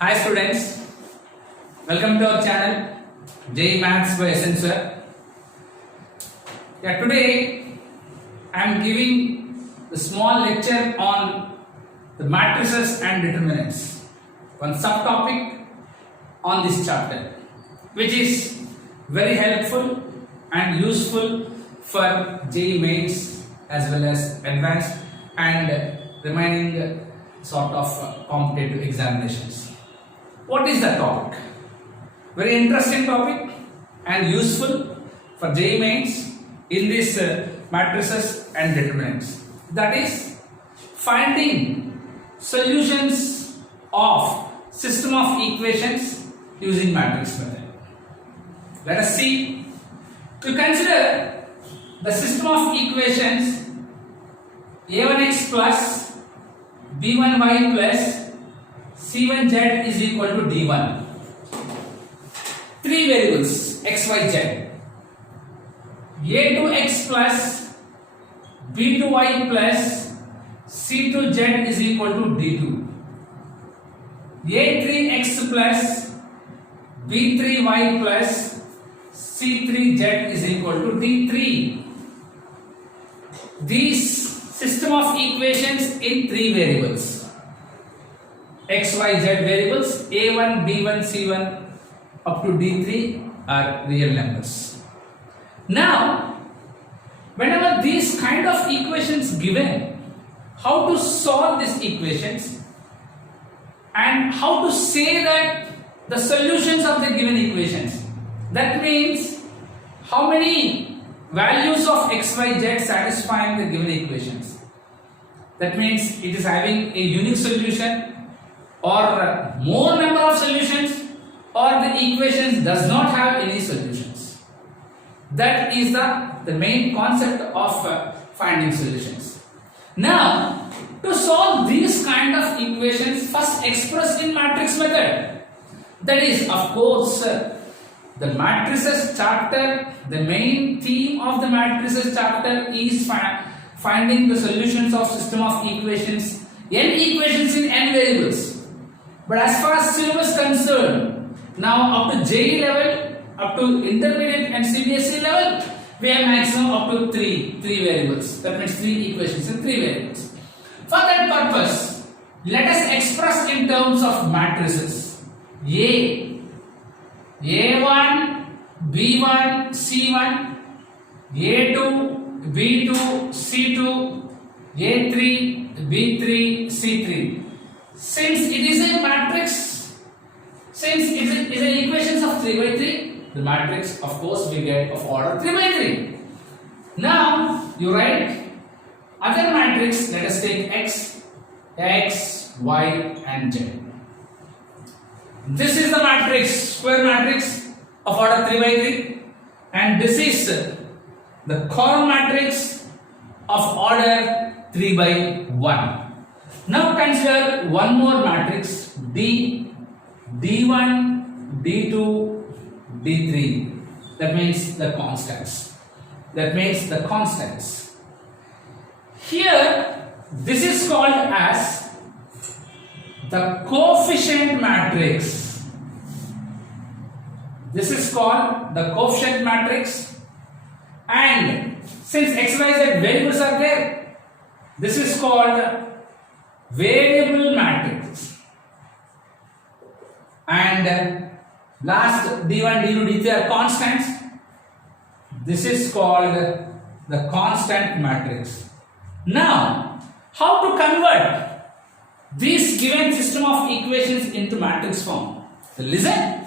Hi students, welcome to our channel JEE Maths by Essential. Today I am giving a small lecture on the matrices and determinants, one subtopic on this chapter, which is very helpful and useful for JEE mains as well as advanced and remaining sort of competitive examinations. What is the topic? Very interesting topic and useful for JEE mains in this matrices and determinants. That is finding solutions of system of equations using matrix method. Let us see. To consider the system of equations a1x plus b1y plus c1z is equal to d1. Three variables x, y, z. a2x plus b2y plus c2z is equal to d2. a3x plus b3y plus c3z is equal to d3. These system of equations in three variables. X, Y, Z variables a1, b1, c1 up to d3 are real numbers. Now, whenever these kind of equations given, how to solve these equations and how to say that the solutions of the given equations. That means how many values of x, y, z satisfying the given equations. That means it is having a unique solution or more number of solutions, or the equations does not have any solutions. That is the main concept of finding solutions. Now, to solve these kind of equations, first expressed in matrix method. That is, of course, the matrices chapter, the main theme of the matrices chapter is finding the solutions of system of equations, n equations in n variables. But as far as syllabus concerned, now up to JEE level, up to intermediate and CBSE level, we have maximum up to three variables. That means three equations in three variables. For that purpose, let us express in terms of matrices. A1, B1, C1, A2, B2, C2, A3, B3, C3. Since it is a matrix, since it is an equations of 3 by 3, the matrix of course we get of order 3 by 3. Now you write other matrix. Let us take X, Y and Z. This is the matrix, square matrix of order 3 by 3, and this is the column matrix of order 3 by 1. Now consider one more matrix D, D1, D2, D3. That means the constants. Here, this is called as the coefficient matrix. This is called the coefficient matrix, and since x, y, z variables are there, this is called variable matrix. And last d1, d2, d3 are constants. This is called the constant matrix. Now, how to convert this given system of equations into matrix form? So listen,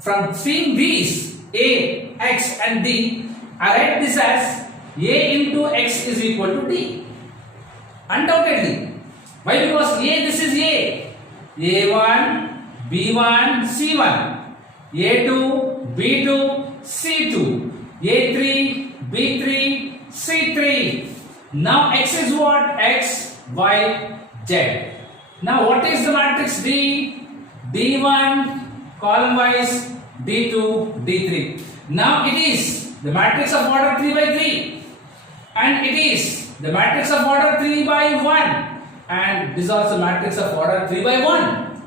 from seeing these a, x and d, I write this as a into x is equal to d. Undoubtedly. Why? Because a, this is a. A1, B1, C1. A2, B2, C2. A3, B3, C3. Now x is what? X, Y, Z. Now what is the matrix D? D1, column wise, D2, D3. Now it is the matrix of order 3 by 3. And it is the matrix of order 3 by 1. And this is also matrix of order 3 by 1.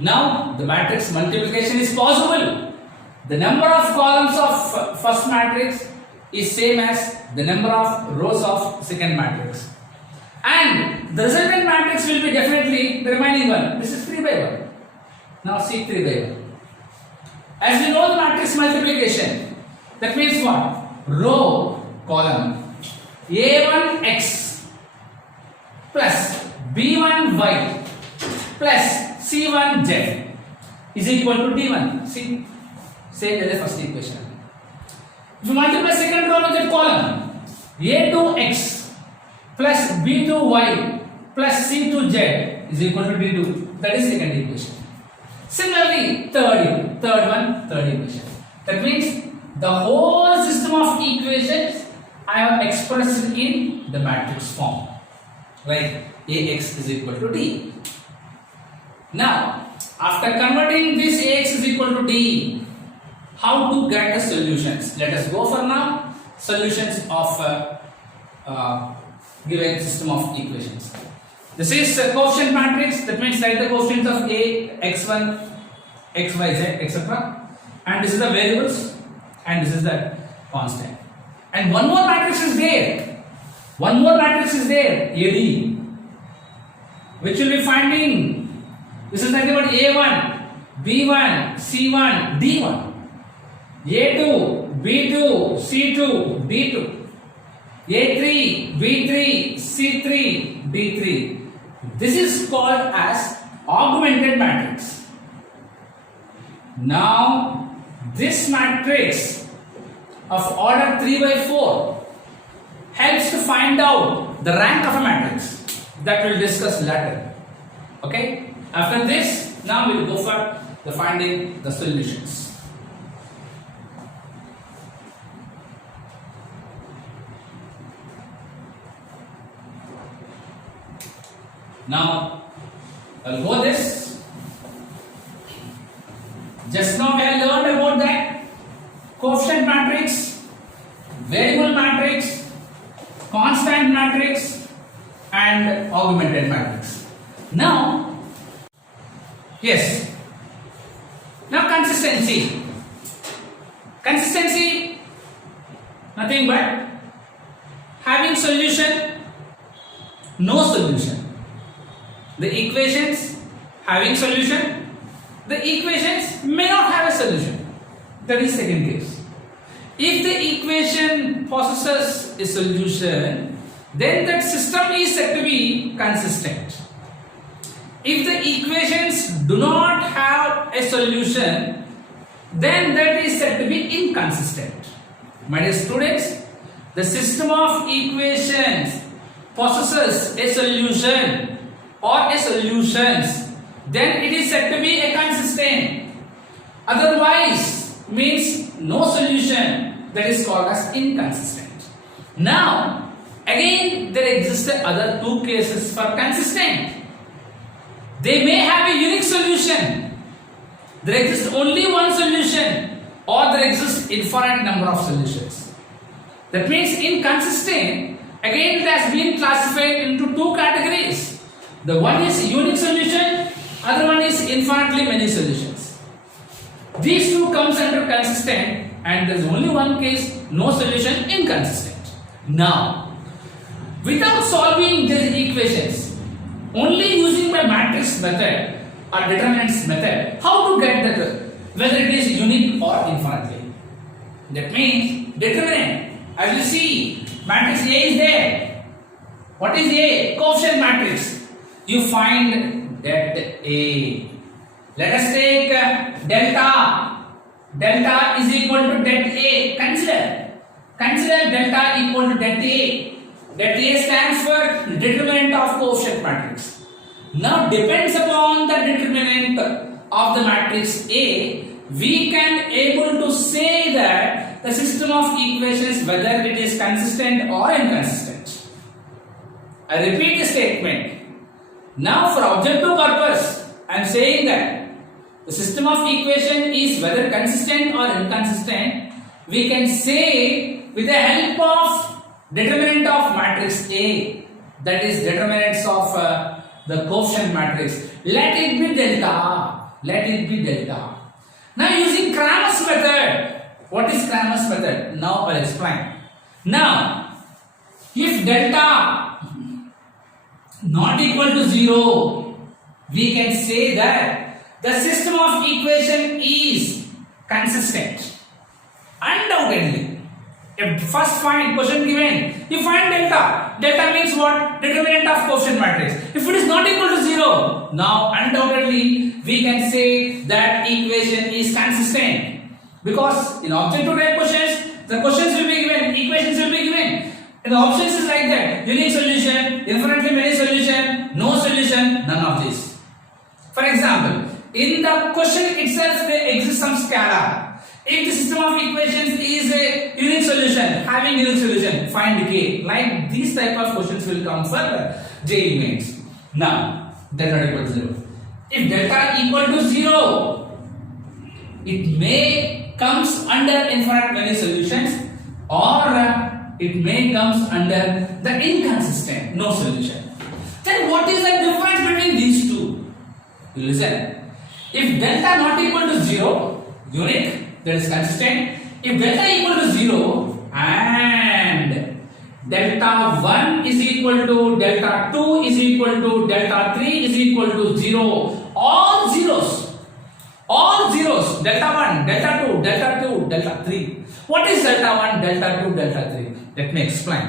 Now the matrix multiplication is possible. The number of columns of first matrix is same as the number of rows of second matrix. And the resultant matrix will be definitely the remaining one. This is 3 by 1. Now see 3 by 1. As we know the matrix multiplication, that means what? Row, column, A1x plus B1y plus C1z is equal to D1. See, same as the first equation. If you multiply second row with that column, A2x plus B2y plus C2z is equal to D2. That is second equation. Similarly, third equation. That means the whole system of equations I have expressed in the matrix form. Like Ax is equal to D. Now, after converting this Ax is equal to D, how to get the solutions? Let us go for now. Solutions of given system of equations. This is a quotient matrix. That means write the quotients of A, x1, xyz, etc. And this is the variables, and this is the constant. And one more matrix is there. AD, which will be finding. This is nothing but A1, B1, C1, D1. A2, B2, C2, D2. A3, B3, C3, D3. This is called as augmented matrix. Now, this matrix of order 3 by 4 helps to find out the rank of a matrix. That we'll discuss later. Okay? After this, now we'll go for the finding the solutions. Now, I'll go this. Just now we have learned about that quotient matrix, variable matrix, constant matrix, and augmented matrix. Now, yes. Now consistency. Consistency, nothing but having solution, no solution. The equations having solution, the equations may not have a solution. That is second case. If the equation possesses a solution, then that system is said to be consistent. If the equations do not have a solution, then that is said to be inconsistent. My dear students, the system of equations possesses a solution or a solutions, then it is said to be a consistent. Otherwise means no solution, that is called as inconsistent. Now, again there exist other two cases for consistent. They may have a unique solution. There exists only one solution, or there exists infinite number of solutions. That means inconsistent, again it has been classified into two categories. The one is unique solution, other one is infinitely many solutions. These two comes under consistent, and there is only one case, no solution, inconsistent. Now, without solving these equations, only using my matrix method or determinants method, how to get the whether it is unique or infinitely. That means determinant. As you see, matrix A is there. What is A? Quotient matrix. You find that A. Let us take delta. Delta is equal to det A. Consider delta equal to det A. Det A stands for determinant of quotient matrix. Now, depends upon the determinant of the matrix A, we can able to say that the system of equations whether it is consistent or inconsistent. I repeat the statement. Now, for objective purpose, I am saying that the system of equation is whether consistent or inconsistent. We can say with the help of determinant of matrix A, that is determinants of the quotient matrix. Let it be delta. Let it be delta. Now using Cramer's method. What is Cramer's method? Now I'll explain. Now, if delta not equal to 0, we can say that the system of equation is consistent. Undoubtedly. First find question given. You find delta. Delta means what? Determinant of quotient matrix. If it is not equal to 0, now undoubtedly we can say that equation is consistent. Because in objective type questions, the questions will be given, equations will be given. And the options is like that. Unique solution, infinitely many solution, no solution, none of this. For example, in the question itself there exists some scalar. If the system of equations is a unique solution, having unique solution, find k. Like these type of questions will come for JEE mains. Now, delta equal to 0. If delta equal to 0, it may comes under infinite many solutions, or it may comes under the inconsistent, no solution. Then what is the difference between these two? You listen. If delta not equal to 0, unique, that is consistent. If delta equal to 0 and delta 1 is equal to delta 2 is equal to delta 3 is equal to 0, all zeros, delta 1, delta 2, delta 2, delta 3. What is delta 1, delta 2, delta 3? Let me explain.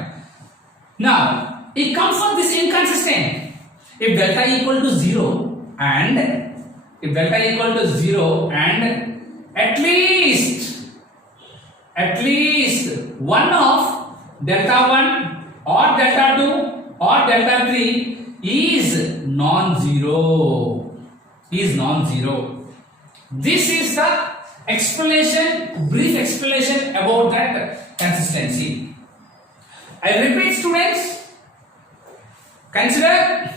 Now, it comes from this inconsistent. If delta equal to 0 and at least one of delta 1 or delta 2 or delta 3 is non-zero. This is the explanation, brief explanation about that consistency. I repeat, students, consider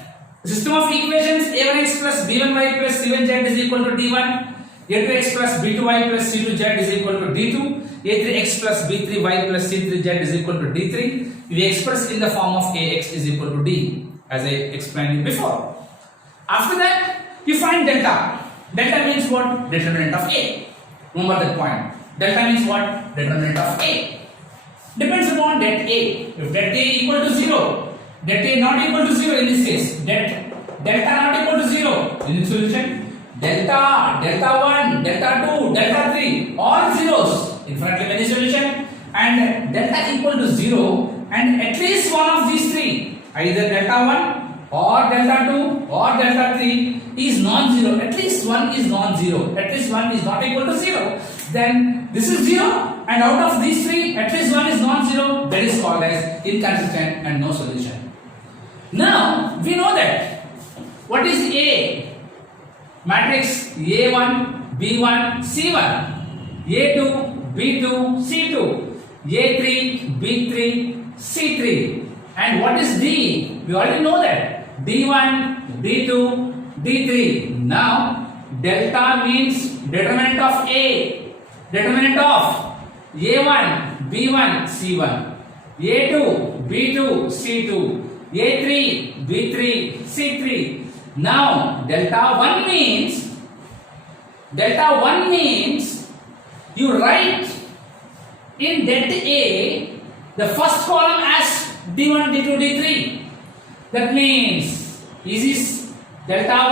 system of equations a1x plus b1y plus c1z is equal to d1, a2x plus b2y plus c2z is equal to d2, a3x plus b3y plus c3z is equal to d3. We express in the form of ax is equal to d, as I explained before. After that, you find delta. Delta means what? Determinant of a. Remember that point. Delta means what? Determinant of a. Depends upon det a. If det a equal to 0, det a not equal to 0 in this case, delta not equal to 0, in solution, delta 1, delta 2, delta 3, all zeros, infinitely many solution, and delta equal to 0, and at least one of these three, either delta 1 or delta 2 or delta 3 is non-zero. At least one is non-zero. At least one is not equal to 0. Then this is 0, and out of these three, at least one is non-zero. That is called as inconsistent and no solution. Now we know that. What is A? Matrix A1, B1, C1, A2, B2, C2, A3, B3, C3. And what is D? We already know that. D1, D2, D3. Now, delta means determinant of A, determinant of A1, B1, C1, A2, B2, C2, A3, B3, C3. Now, delta 1 means you write in det A the first column as D1, D2, D3. That means is this delta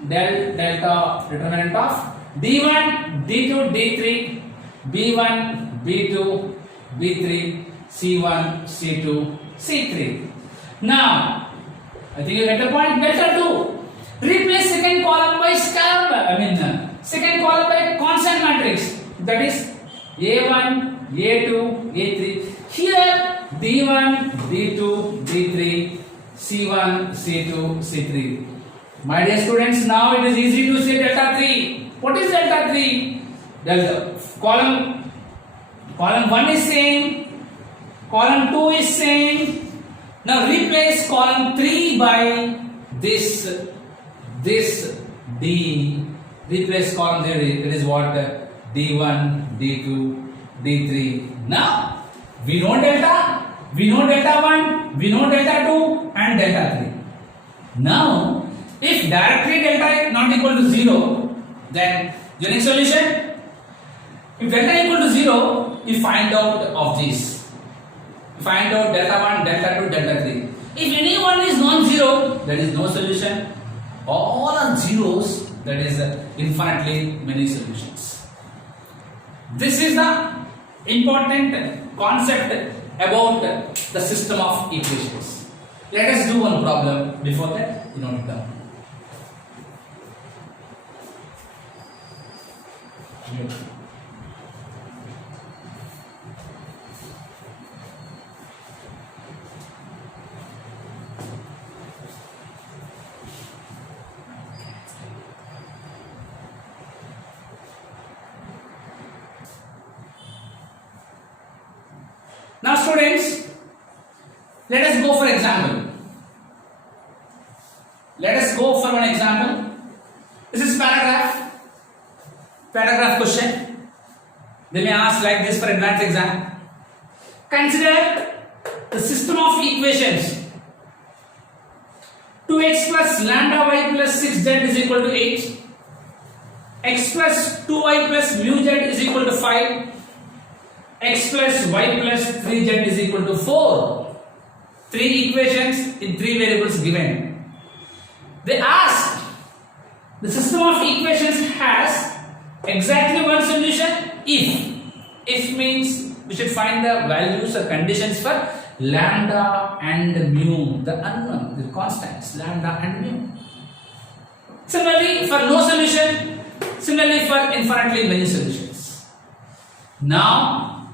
1, delta determinant of D1, D2, D3, B1, B2, B3, C1, C2, C3. Now, I think you get the point. Delta 2. Replace second column by scalar. Second column by constant matrix. That is A1, A2, A3. Here D1, D2, D3, C1, C2, C3. My dear students, now it is easy to say delta 3. What is delta 3? Delta column 1 is same, column 2 is same. Now replace column 3 by this D. Replace column 3. It is what? D1, D2, D3. Now we know delta. We know delta 1. We know delta 2 and delta 3. Now if directly delta is not equal to 0, Then unique solution. If delta equal to 0, you find out of these. You find out delta 1, delta 2, delta 3. If any one is non-zero, there is no solution. All are zeros, that is infinitely many solutions. This is the important concept about the system of equations. Let us do one problem. Before that, you note it down. Now students, let us go for example. Let us go for one example. This is paragraph question. They may ask like this for advanced exam. Consider the system of equations. 2x plus lambda y plus 6z is equal to 8. X plus 2y plus mu z is equal to 5. X plus y plus 3z is equal to 4. Three equations in three variables given. They ask, the system of equations has exactly one solution if means we should find the values or conditions for lambda and mu, the unknown, the constants, lambda and mu. Similarly, for no solution, similarly for infinitely many solutions. Now,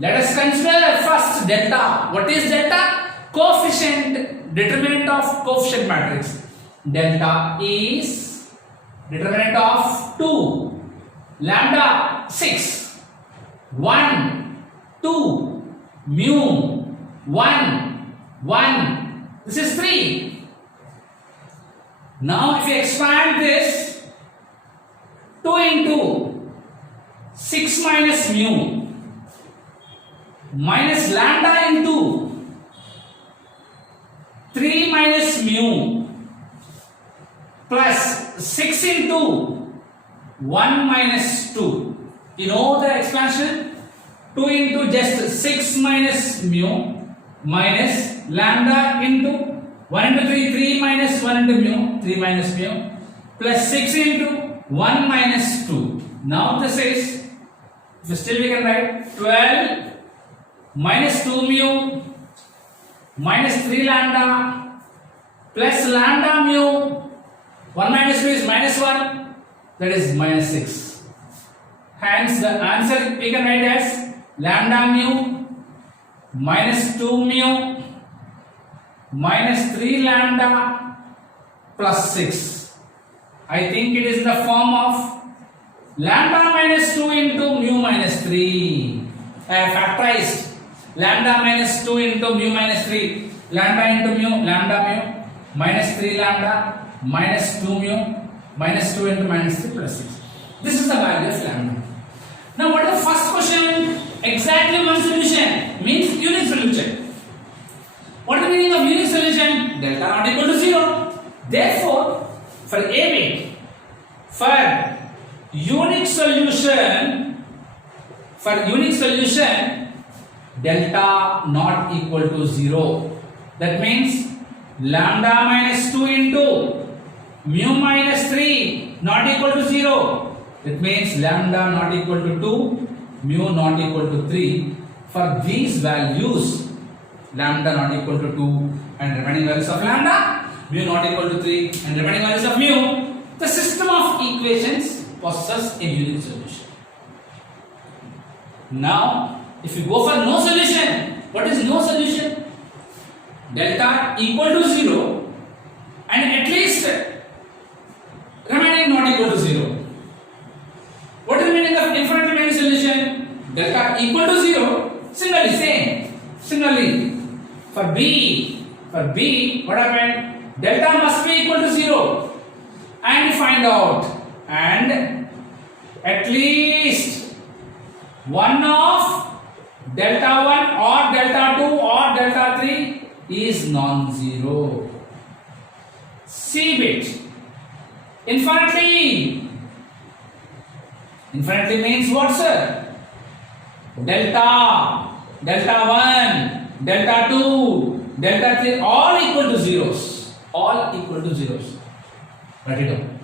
let us consider first delta. What is delta? Coefficient, determinant of coefficient matrix. Delta is determinant of 2, lambda 6, 1, 2, mu 1, 1. This is 3. Now if you expand this, 2 into 6 minus mu minus lambda into 3 minus mu plus 6 into 1 minus 2. You know the expansion? 2 into just 6 minus mu minus lambda into 1 into 3, 3 minus 1 into mu, 3 minus mu plus 6 into 1 minus 2. Now this is, still we can write 12 minus 2 mu minus 3 lambda plus lambda mu 1 minus 2 is minus 1, that is minus 6. Hence the answer we can write as lambda mu minus 2 mu minus 3 lambda plus 6. I think it is in the form of lambda minus 2 into mu minus 3. I have factorized lambda minus 2 into mu minus 3. Lambda into mu, lambda mu minus 3 lambda minus 2 mu minus 2 into minus 3 plus 6. This is the value of lambda. Now what is the first question? Exactly one solution means unique solution. What is the meaning of unique solution? Delta not equal to 0. Therefore, for a bit, for unique solution, delta not equal to 0. That means lambda minus 2 into mu minus 3 not equal to 0. It means lambda not equal to 2, mu not equal to 3. For these values, lambda not equal to 2 and remaining values of lambda, mu not equal to 3 and remaining values of mu, the system of equations possesses a unique solution. Now, if you go for no solution, what is no solution? Delta equal to 0 and at least remaining not equal to 0. What is the meaning of infinitely many solution? Delta equal to 0. Similarly, same. Similarly, for B, what happened? Delta must be equal to 0. And you find out, and at least one of delta 1 or delta 2 or delta 3 is non-zero. C bit. Infinitely Infinitely means what, sir? Delta, delta 1, delta 2, delta 3, all equal to zeros. All equal to zeros. Write it down.